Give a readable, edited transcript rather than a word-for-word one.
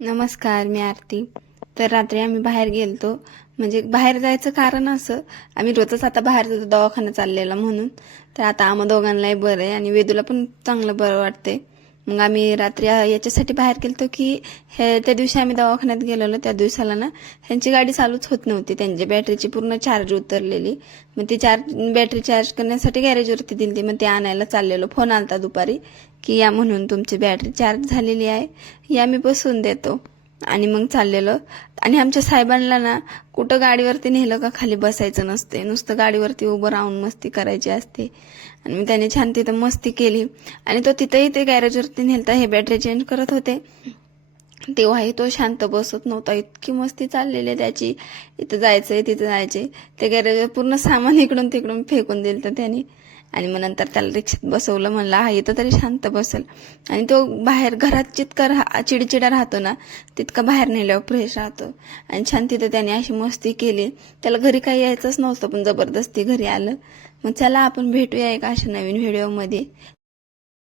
नमस्कार, मी आरती. तर रात्री आम्ही बाहेर गेलतो. म्हणजे बाहेर जायचं कारण असं, आम्ही रोजच आता बाहेर जातो दवाखाना चाललेला म्हणून. तर आता आम्हा दोघांनाही बरं आहे आणि वेदूला पण चांगलं बरं वाटतंय. मग आम्ही रात्री याच्यासाठी बाहेर गेलतो की त्या दिवशी आम्ही दवाखान्यात गेलेलो त्या दिवसाला ना ह्यांची गाडी चालूच होत नव्हती. त्यांची बॅटरीची पूर्ण चार्ज उतरलेली. मग ती बॅटरी चार्ज करण्यासाठी गॅरेजवरती दिली. मग ते आणायला चाललेलो. फोन आलता दुपारी की या म्हणून तुमची बॅटरी चार्ज झालेली आहे, या मी बसवून देतो. आणि मग चाललेलो. आणि आमच्या साहेबांना ना कुठं गाडीवरती नेलं का खाली बसायचं नसते, नुसतं गाडीवरती उभं राहून मस्ती करायची असते. आणि मी त्याने छान तिथं मस्ती केली. आणि तो तिथंही ते गॅरेजवरती नेलता, हे बॅटरी चेंज करत होते तेव्हाही तो शांत बसत नव्हता. इतकी मस्ती चाललेली आहे त्याची, इथं जायचंय तिथं जायचंय. ते गॅरेजवर पूर्ण सामान इकडून तिकडून फेकून दिलं तर त्याने. आणि मग नंतर त्याला रिक्षात बसवलं. म्हणलं हा इथं तरी शांत बसेल. आणि तो बाहेर घरात जितका चिडचिडा राहतो ना तितका बाहेर नेल्यावर फ्रेश राहतो. आणि छान तिथं त्याने अशी मस्ती केली. त्याला घरी काही यायचंच नव्हतं पण जबरदस्ती घरी आलं. मग चला आपण भेटूया एका अशा नवीन व्हिडिओमध्ये.